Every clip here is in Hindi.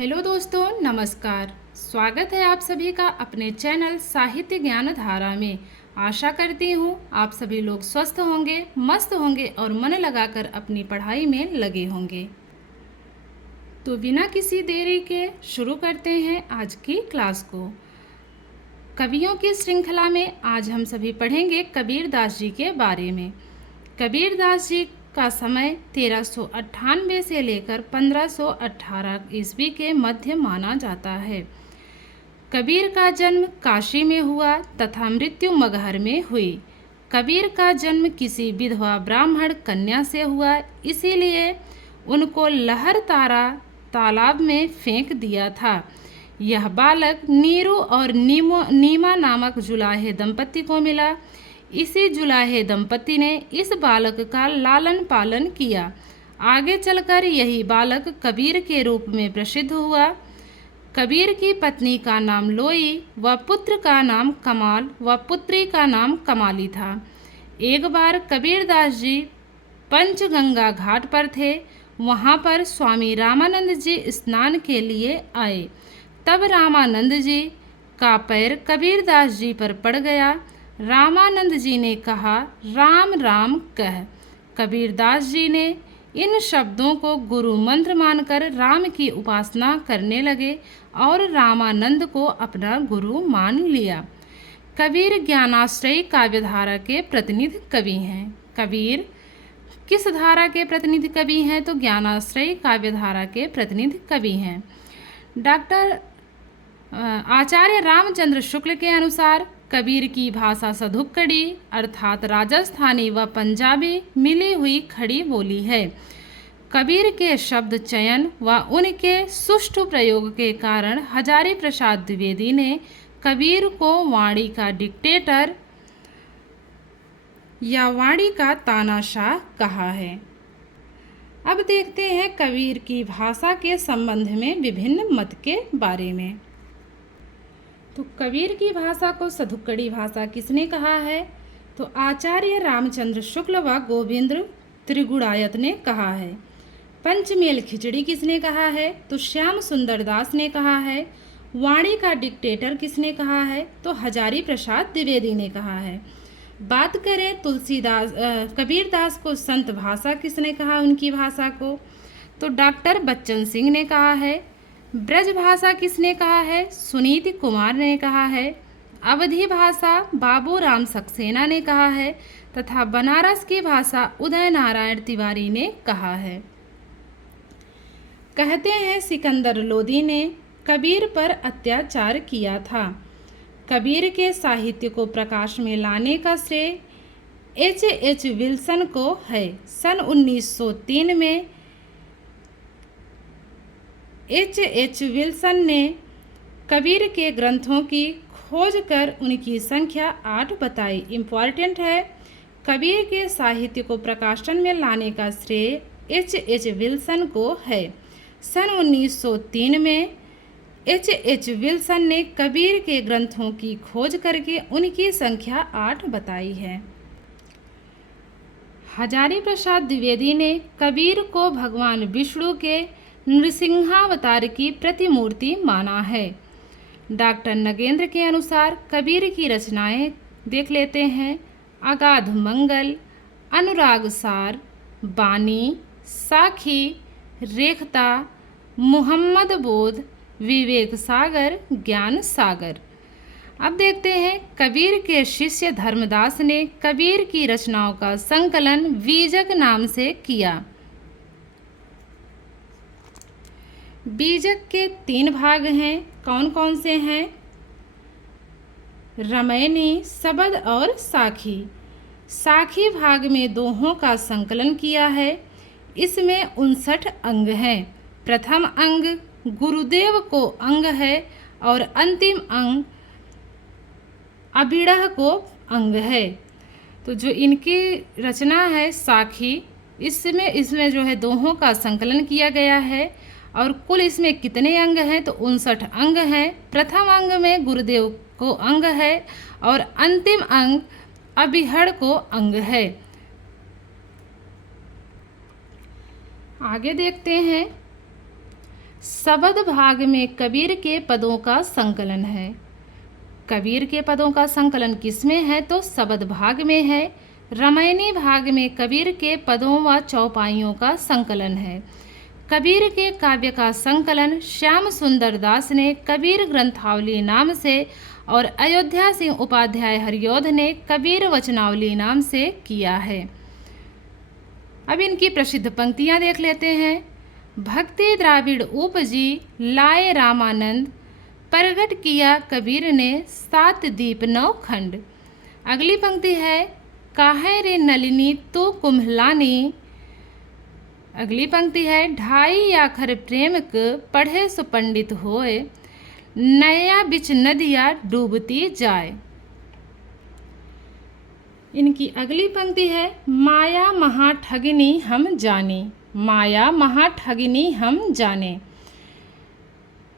हेलो दोस्तों, नमस्कार। स्वागत है आप सभी का अपने चैनल साहित्य ज्ञान धारा में। आशा करती हूँ आप सभी लोग स्वस्थ होंगे, मस्त होंगे और मन लगाकर अपनी पढ़ाई में लगे होंगे। तो बिना किसी देरी के शुरू करते हैं आज की क्लास को। कवियों की श्रृंखला में आज हम सभी पढ़ेंगे कबीरदास जी के बारे में। कबीरदास जी का समय 1398 से लेकर 1518 ईस्वी के मध्य माना जाता है। कबीर का जन्म काशी में हुआ तथा मृत्यु मगहर में हुई। कबीर का जन्म किसी विधवा ब्राह्मण कन्या से हुआ, इसीलिए उनको लहर तारा तालाब में फेंक दिया था। यह बालक नीरू और नीमा नामक जुलाहे दंपति को मिला। इसी जुलाहे दंपति ने इस बालक का लालन पालन किया। आगे चलकर यही बालक कबीर के रूप में प्रसिद्ध हुआ। कबीर की पत्नी का नाम लोई व पुत्र का नाम कमाल व पुत्री का नाम कमाली था। एक बार कबीरदास जी पंचगंगा घाट पर थे। वहाँ पर स्वामी रामानंद जी स्नान के लिए आए। तब रामानंद जी का पैर कबीरदास जी पर पड़ गया। रामानंद जी ने कहा, राम राम कह। कबीरदास जी ने इन शब्दों को गुरु मंत्र मानकर राम की उपासना करने लगे और रामानंद को अपना गुरु मान लिया। कबीर ज्ञानाश्रयी काव्यधारा के प्रतिनिधि कवि हैं। कबीर किस धारा के प्रतिनिधि कवि हैं? तो ज्ञानाश्रयी काव्यधारा के प्रतिनिधि कवि हैं। डॉक्टर आचार्य रामचंद्र शुक्ल के अनुसार कबीर की भाषा सधुक्कड़ी अर्थात राजस्थानी व पंजाबी मिली हुई खड़ी बोली है। कबीर के शब्द चयन व उनके सुष्ठु प्रयोग के कारण हजारी प्रसाद द्विवेदी ने कबीर को वाणी का डिक्टेटर या वाणी का तानाशाह कहा है। अब देखते हैं कबीर की भाषा के संबंध में विभिन्न मत के बारे में। तो कबीर की भाषा को सधुक्कड़ी भाषा किसने कहा है? तो आचार्य रामचंद्र शुक्ल व गोविंद त्रिगुणायत ने कहा है। पंचमेल खिचड़ी किसने कहा है? तो श्याम सुंदर दास ने कहा है। वाणी का डिक्टेटर किसने कहा है? तो हजारी प्रसाद द्विवेदी ने कहा है। बात करें तुलसीदास कबीरदास को संत भाषा किसने कहा उनकी भाषा को? तो डॉक्टर बच्चन सिंह ने कहा है। ब्रज भाषा किसने कहा है? सुनीति कुमार ने कहा है। अवधी भाषा बाबू राम सक्सेना ने कहा है तथा बनारस की भाषा उदय नारायण तिवारी ने कहा है। कहते हैं सिकंदर लोदी ने कबीर पर अत्याचार किया था। कबीर के साहित्य को प्रकाश में लाने का श्रेय H.H. विल्सन को है। सन 1903 में H.H. विल्सन ने कबीर के ग्रंथों की खोज कर उनकी संख्या 8 बताई। इम्पॉर्टेंट है, कबीर के साहित्य को प्रकाशन में लाने का श्रेय H.H. विल्सन को है। सन 1903 में H.H. विल्सन ने कबीर के ग्रंथों की खोज करके उनकी संख्या 8 बताई है। हजारी प्रसाद द्विवेदी ने कबीर को भगवान विष्णु के नृसिंहावतार की प्रतिमूर्ति माना है। डॉक्टर नगेंद्र के अनुसार कबीर की रचनाएं देख लेते हैं। अगाध मंगल, अनुराग सार, बानी, साखी, रेखता, मुहम्मद बोध, विवेक सागर, ज्ञान सागर। अब देखते हैं कबीर के शिष्य धर्मदास ने कबीर की रचनाओं का संकलन बीजक नाम से किया। बीजक के 3 भाग हैं। कौन कौन से हैं? रमैनी, सबद और साखी। साखी भाग में दोहों का संकलन किया है। इसमें 59 अंग हैं। प्रथम अंग गुरुदेव को अंग है और अंतिम अंग अबिड़ह को अंग है। तो जो इनकी रचना है साखी, इसमें जो है दोहों का संकलन किया गया है और कुल इसमें कितने अंग हैं? तो 59 अंग हैं। प्रथम अंग में गुरुदेव को अंग है और अंतिम अंग अबिहड़ को अंग है। आगे देखते हैं सबद भाग में कबीर के पदों का संकलन है। कबीर के पदों का संकलन किसमें है? तो सबद भाग में है। रामायणी भाग में कबीर के पदों व चौपाइयों का संकलन है। कबीर के काव्य का संकलन श्याम सुंदर दास ने कबीर ग्रंथावली नाम से और अयोध्या सिंह उपाध्याय हरियोध ने कबीर वचनावली नाम से किया है। अब इनकी प्रसिद्ध पंक्तियां देख लेते हैं। भक्ति द्राविड़ उपजी लाए रामानंद, प्रगट किया कबीर ने सात दीप नौ खंड। अगली पंक्ति है काहे रे नलिनी तू कुम्हलानी। अगली पंक्ति है ढाई आखर प्रेम क पढ़े सो पंडित होए, नया बिच नदिया डूबती जाए। इनकी अगली पंक्ति है माया महा ठगिनी हम जाने। माया महा ठगिनी हम जाने।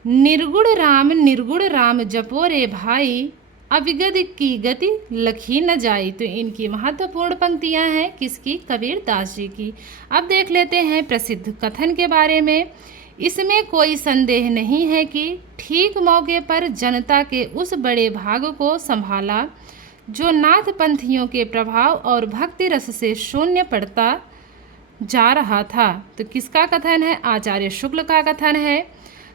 निर्गुण राम जपो रे भाई, अविगद की गति लखी न जाई। तो इनकी महत्वपूर्ण पंक्तियां हैं किसकी? कबीर दास जी की। अब देख लेते हैं प्रसिद्ध कथन के बारे में। इसमें कोई संदेह नहीं है कि ठीक मौके पर जनता के उस बड़े भाग को संभाला जो नाथ पंथियों के प्रभाव और भक्ति रस से शून्य पड़ता जा रहा था। तो किसका कथन है? आचार्य शुक्ल का कथन है।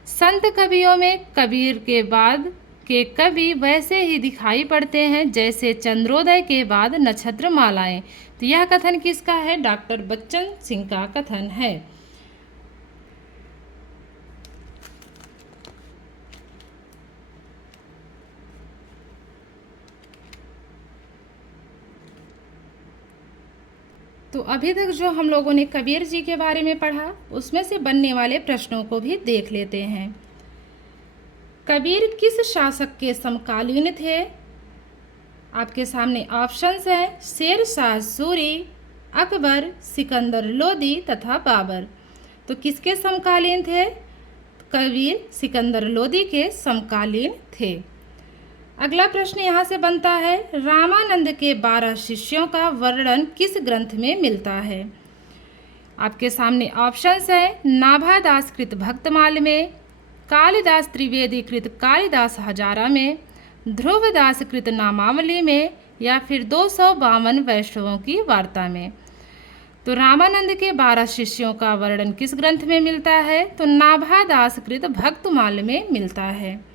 संत कवियों में कबीर के बाद के कवि वैसे ही दिखाई पड़ते हैं जैसे चंद्रोदय के बाद नक्षत्र मालाएं। तो यह कथन किसका है? डॉक्टर बच्चन सिंह का कथन है। तो अभी तक जो हम लोगों ने कबीर जी के बारे में पढ़ा उसमें से बनने वाले प्रश्नों को भी देख लेते हैं। कबीर किस शासक के समकालीन थे? आपके सामने ऑप्शंस हैं शेर शाह सूरी, अकबर, सिकंदर लोदी तथा बाबर। तो किसके समकालीन थे? कबीर सिकंदर लोदी के समकालीन थे। अगला प्रश्न यहाँ से बनता है रामानंद के 12 शिष्यों का वर्णन किस ग्रंथ में मिलता है? आपके सामने ऑप्शंस हैं नाभादास कृत भक्तमाल में, कालिदास त्रिवेदी कृत कालिदास हजारा में, ध्रुवदास कृत नामावली में या फिर 252 वैष्णवों की वार्ता में। तो रामानंद के 12 शिष्यों का वर्णन किस ग्रंथ में मिलता है? तो नाभादास कृत भक्तमाल में मिलता है।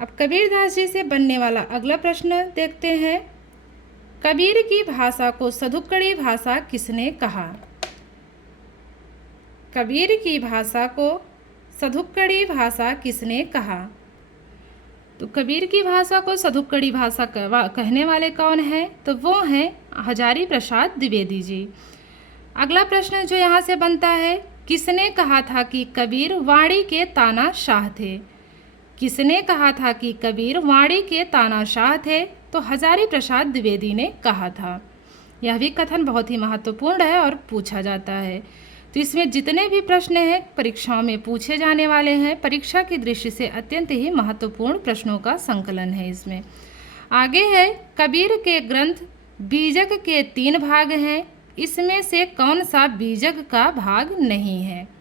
अब कबीरदास जी से बनने वाला अगला प्रश्न देखते हैं। कबीर की भाषा को सधुक्कड़ी भाषा किसने कहा? कबीर की भाषा को सधुक्कड़ी भाषा किसने कहा? तो कबीर की भाषा को सधुक्कड़ी भाषा कहने वाले कौन हैं? तो वो हैं हजारी प्रसाद द्विवेदी जी। अगला प्रश्न जो यहाँ से बनता है किसने कहा था कि कबीर वाणी के तानाशाह थे? किसने कहा था कि कबीर वाणी के तानाशाह थे? तो हजारी प्रसाद द्विवेदी ने कहा था। यह भी कथन बहुत ही महत्वपूर्ण है और पूछा जाता है। तो इसमें जितने भी प्रश्न हैं परीक्षाओं में पूछे जाने वाले हैं, परीक्षा की दृष्टि से अत्यंत ही महत्वपूर्ण प्रश्नों का संकलन है इसमें। आगे है कबीर के ग्रंथ बीजक के 3 भाग हैं, इसमें से कौन सा बीजक का भाग नहीं है?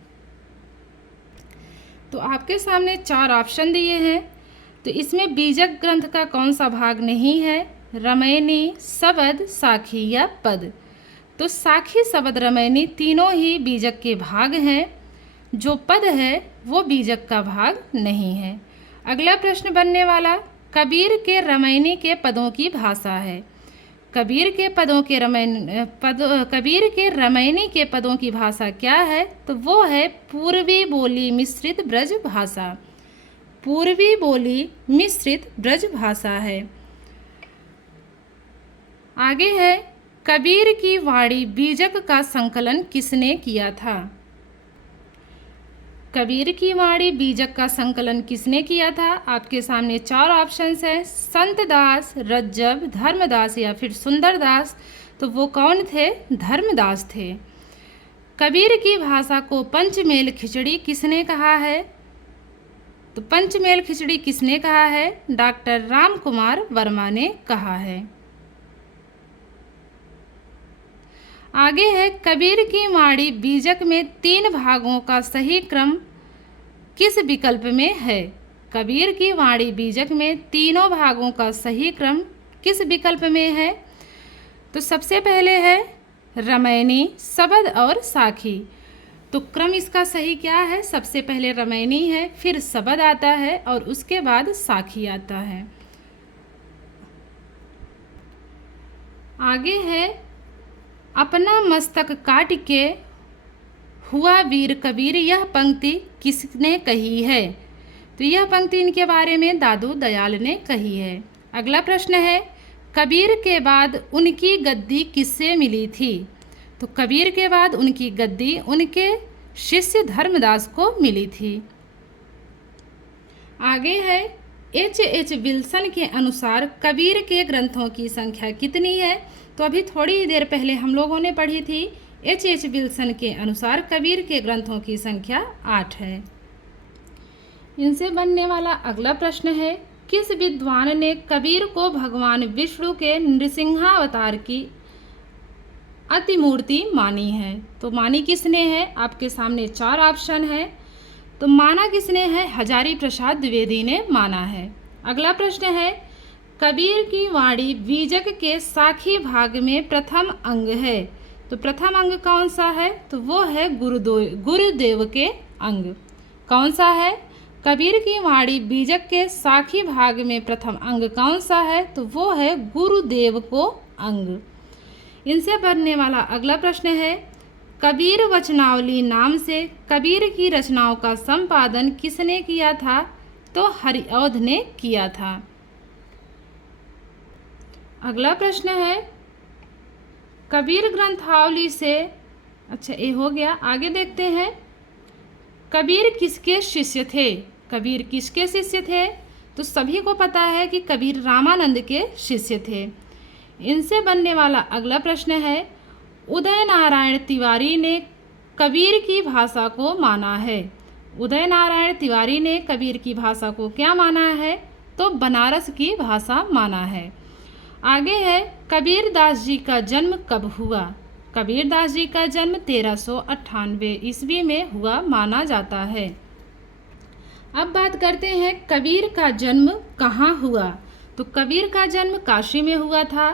तो आपके सामने 4 ऑप्शन दिए हैं। तो इसमें बीजक ग्रंथ का कौन सा भाग नहीं है? रामायणी, सबद, साखी या पद। तो साखी, सबद, रामायणी तीनों ही बीजक के भाग हैं। जो पद है वो बीजक का भाग नहीं है। अगला प्रश्न बनने वाला कबीर के रामायणी के पदों की भाषा है। कबीर के रामायणी के पदों की भाषा क्या है? तो वो है पूर्वी बोली मिश्रित ब्रज भाषा। पूर्वी बोली मिश्रित ब्रज भाषा है। आगे है कबीर की वाणी बीजक का संकलन किसने किया था? कबीर की वाणी बीजक का संकलन किसने किया था? आपके सामने 4 ऑप्शंस हैं संत दास, रज्जब, धर्मदास या फिर सुंदरदास। तो वो कौन थे? धर्मदास थे। कबीर की भाषा को पंचमेल खिचड़ी किसने कहा है? तो पंचमेल खिचड़ी किसने कहा है? डॉक्टर राम कुमार वर्मा ने कहा है। आगे है कबीर की वाणी बीजक में 3 भागों का सही क्रम किस विकल्प में है? कबीर की वाणी बीजक में तीनों भागों का सही क्रम किस विकल्प में है? तो सबसे पहले है रमैनी, सबद और साखी। तो क्रम इसका सही क्या है? सबसे पहले रमैनी है, फिर सबद आता है और उसके बाद साखी आता है। आगे है अपना मस्तक काट के हुआ वीर कबीर, यह पंक्ति किसने कही है? तो यह पंक्ति इनके बारे में दादू दयाल ने कही है। अगला प्रश्न है कबीर के बाद उनकी गद्दी किससे मिली थी? तो कबीर के बाद उनकी गद्दी उनके शिष्य धर्मदास को मिली थी। आगे है H.H. विल्सन के अनुसार कबीर के ग्रंथों की संख्या कितनी है? तो अभी थोड़ी ही देर पहले हम लोगों ने पढ़ी थी। H.H. विल्सन के अनुसार कबीर के ग्रंथों की संख्या 8 है। इनसे बनने वाला अगला प्रश्न है किस विद्वान ने कबीर को भगवान विष्णु के नृसिंहावतार की अतिमूर्ति मानी है? तो मानी किसने है? आपके सामने 4 ऑप्शन है। तो माना किसने है? हजारी प्रसाद द्विवेदी ने माना है। अगला प्रश्न है कबीर की वाणी बीजक के साखी भाग में प्रथम अंग है। तो प्रथम अंग कौन सा है? तो वो है गुरुदेव के अंग। कौन सा है? कबीर की वाणी बीजक के साखी भाग में प्रथम अंग कौन सा है? तो वो है गुरुदेव को अंग। इनसे बनने वाला अगला प्रश्न है कबीर वचनावली नाम से कबीर की रचनाओं का संपादन किसने किया था? तो हरिऔध ने किया था। अगला प्रश्न है कबीर ग्रंथावली से, अच्छा ये हो गया, आगे देखते हैं कबीर किसके शिष्य थे? कबीर किसके शिष्य थे? तो सभी को पता है कि कबीर रामानंद के शिष्य थे। इनसे बनने वाला अगला प्रश्न है उदय नारायण तिवारी ने कबीर की भाषा को माना है। उदय नारायण तिवारी ने कबीर की भाषा को क्या माना है? तो बनारस की भाषा माना है। आगे है कबीर दास जी का जन्म कब हुआ? कबीर दास जी का जन्म 1398 ईस्वी में हुआ माना जाता है। अब बात करते हैं कबीर का जन्म कहाँ हुआ? तो कबीर का जन्म काशी में हुआ था।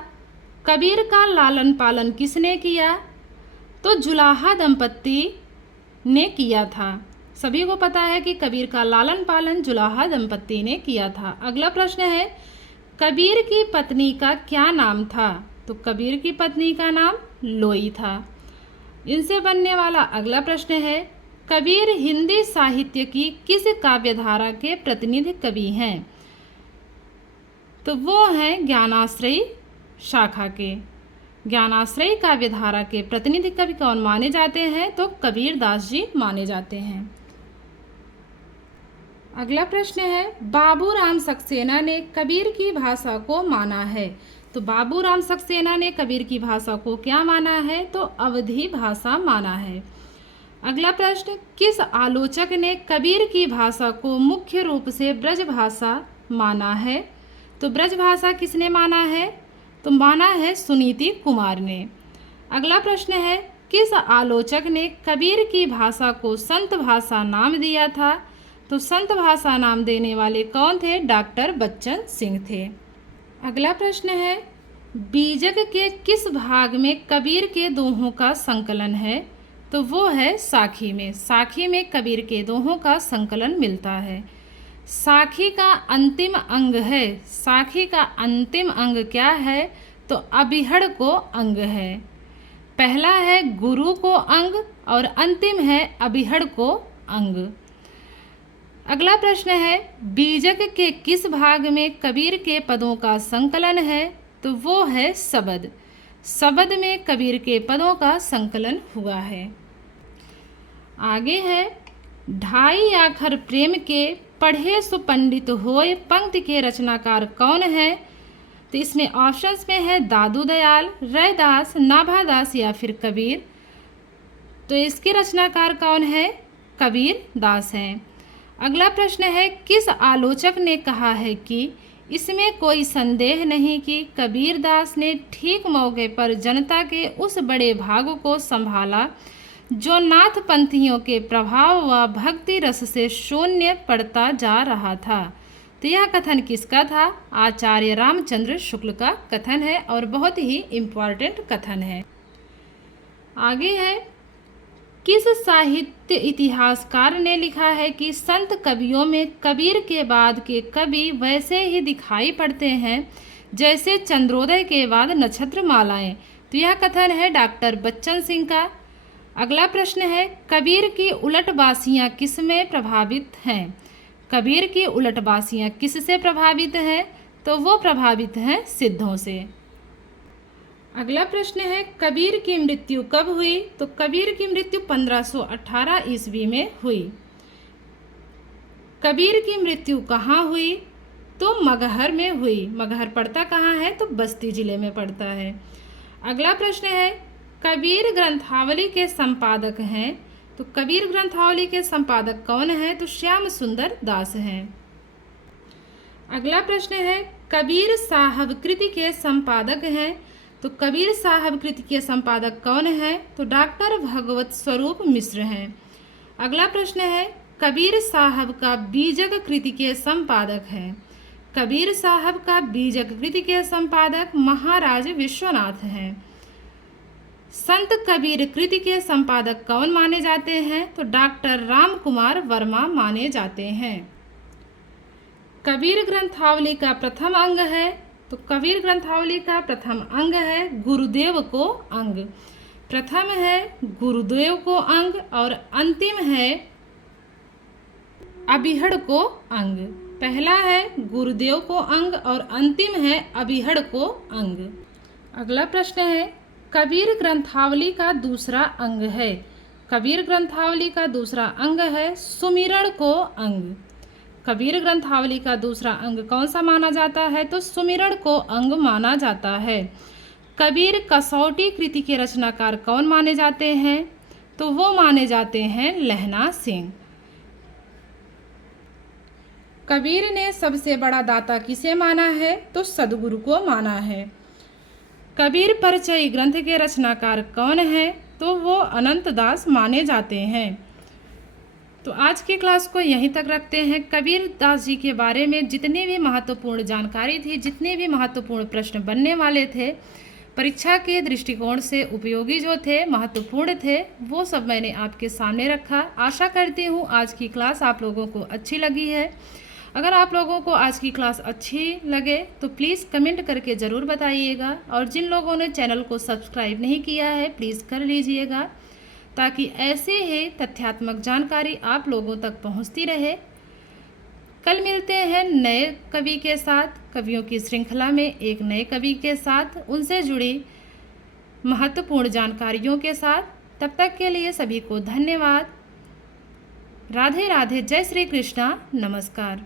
कबीर का लालन पालन किसने किया? तो जुलाहा दंपत्ति ने किया था। सभी को पता है कि कबीर का लालन पालन जुलाहा दंपत्ति ने किया था। अगला प्रश्न है कबीर की पत्नी का क्या नाम था? तो कबीर की पत्नी का नाम लोई था। इनसे बनने वाला अगला प्रश्न है कबीर हिंदी साहित्य की किस काव्यधारा के प्रतिनिधि कवि हैं? तो वो हैं ज्ञानाश्रयी शाखा के। ज्ञानाश्रयी काव्यधारा के प्रतिनिधि कवि कौन माने जाते हैं? तो कबीर दास जी माने जाते हैं। अगला प्रश्न है बाबूराम सक्सेना ने कबीर की भाषा को माना है। तो बाबूराम सक्सेना ने कबीर की भाषा को क्या माना है? तो अवधी भाषा माना है। अगला प्रश्न किस आलोचक ने कबीर की भाषा को मुख्य रूप से ब्रज भाषा माना है? तो ब्रज भाषा किसने माना है? तो माना है सुनीति कुमार ने। अगला प्रश्न है किस आलोचक ने कबीर की भाषा को संत भाषा नाम दिया था? तो संत भाषा नाम देने वाले कौन थे? डॉक्टर बच्चन सिंह थे। अगला प्रश्न है बीजक के किस भाग में कबीर के दोहों का संकलन है? तो वो है साखी में। साखी में कबीर के दोहों का संकलन मिलता है। साखी का अंतिम अंग है। साखी का अंतिम अंग क्या है? तो अबिहड़ को अंग है। पहला है गुरु को अंग और अंतिम है अबिहड़ को अंग। अगला प्रश्न है बीजक के किस भाग में कबीर के पदों का संकलन है? तो वो है सबद। सबद में कबीर के पदों का संकलन हुआ है। आगे है ढाई आखर प्रेम के पढ़े सो पंडित होए पंक्ति के रचनाकार कौन है? तो इसमें ऑप्शंस में है दादू दयाल, रैदास, नाभादास या फिर कबीर। तो इसके रचनाकार कौन है? कबीर दास हैं। अगला प्रश्न है किस आलोचक ने कहा है कि इसमें कोई संदेह नहीं कि कबीर दास ने ठीक मौके पर जनता के उस बड़े भाग को संभाला जो नाथपंथियों के प्रभाव व भक्ति रस से शून्य पड़ता जा रहा था। तो यह कथन किसका था? आचार्य रामचंद्र शुक्ल का कथन है और बहुत ही इम्पॉर्टेंट कथन है। आगे है, किस साहित्य इतिहासकार ने लिखा है कि संत कवियों में कबीर के बाद के कवि वैसे ही दिखाई पड़ते हैं जैसे चंद्रोदय के बाद नक्षत्र मालाएं? तो यह कथन है डॉक्टर बच्चन सिंह का। अगला प्रश्न है, कबीर की उलटबासियाँ किस में प्रभावित हैं? कबीर की उलटबासियाँ किससे प्रभावित हैं? तो वो प्रभावित हैं सिद्धों से। अगला प्रश्न है, कबीर की मृत्यु कब हुई? तो कबीर की मृत्यु 1518 ईस्वी में हुई। कबीर की मृत्यु कहाँ हुई? तो मगहर में हुई। मगहर पड़ता कहाँ है? तो बस्ती जिले में पड़ता है। अगला प्रश्न है, कबीर ग्रंथावली के संपादक हैं? तो कबीर ग्रंथावली के संपादक कौन हैं? तो श्याम सुंदर दास हैं। अगला प्रश्न है, कबीर साहब कृति के संपादक हैं? तो कबीर साहब कृति के संपादक कौन हैं? तो डॉक्टर भगवत स्वरूप मिश्र हैं। अगला प्रश्न है, कबीर साहब का बीजक कृति के संपादक हैं? कबीर साहब का बीजक कृति के संपादक महाराज विश्वनाथ हैं। संत कबीर कृति के संपादक कौन माने जाते हैं? तो डॉक्टर राम कुमार वर्मा माने जाते हैं। कबीर ग्रंथावली का प्रथम अंग है? तो कबीर ग्रंथावली का प्रथम अंग है गुरुदेव को अंग। प्रथम है गुरुदेव को अंग और अंतिम है अभिहड़ को अंग। पहला है गुरुदेव को अंग और अंतिम है अभिहड़ को अंग। अगला प्रश्न है, कबीर ग्रंथावली का दूसरा अंग है? कबीर ग्रंथावली का दूसरा अंग है सुमिरण को अंग। कबीर ग्रंथावली का दूसरा अंग कौन सा माना जाता है? तो सुमिरण को अंग माना जाता है। कबीर कसौटी कृति के रचनाकार कौन माने जाते हैं? तो वो माने जाते हैं लहना सिंह। कबीर ने सबसे बड़ा दाता किसे माना है? तो सदगुरु को माना है। कबीर परिचय ग्रंथ के रचनाकार कौन है? तो वो अनंत दास माने जाते हैं। तो आज की क्लास को यहीं तक रखते हैं। कबीर दास जी के बारे में जितनी भी महत्वपूर्ण जानकारी थी, जितने भी महत्वपूर्ण प्रश्न बनने वाले थे, परीक्षा के दृष्टिकोण से उपयोगी जो थे, महत्वपूर्ण थे, वो सब मैंने आपके सामने रखा। आशा करती हूँ आज की क्लास आप लोगों को अच्छी लगी है। अगर आप लोगों को आज की क्लास अच्छी लगे तो प्लीज़ कमेंट करके ज़रूर बताइएगा, और जिन लोगों ने चैनल को सब्सक्राइब नहीं किया है प्लीज़ कर लीजिएगा, ताकि ऐसे ही तथ्यात्मक जानकारी आप लोगों तक पहुंचती रहे। कल मिलते हैं नए कवि के साथ, कवियों की श्रृंखला में एक नए कवि के साथ, उनसे जुड़ी महत्वपूर्ण जानकारियों के साथ। तब तक के लिए सभी को धन्यवाद। राधे राधे, जय श्री कृष्णा, नमस्कार।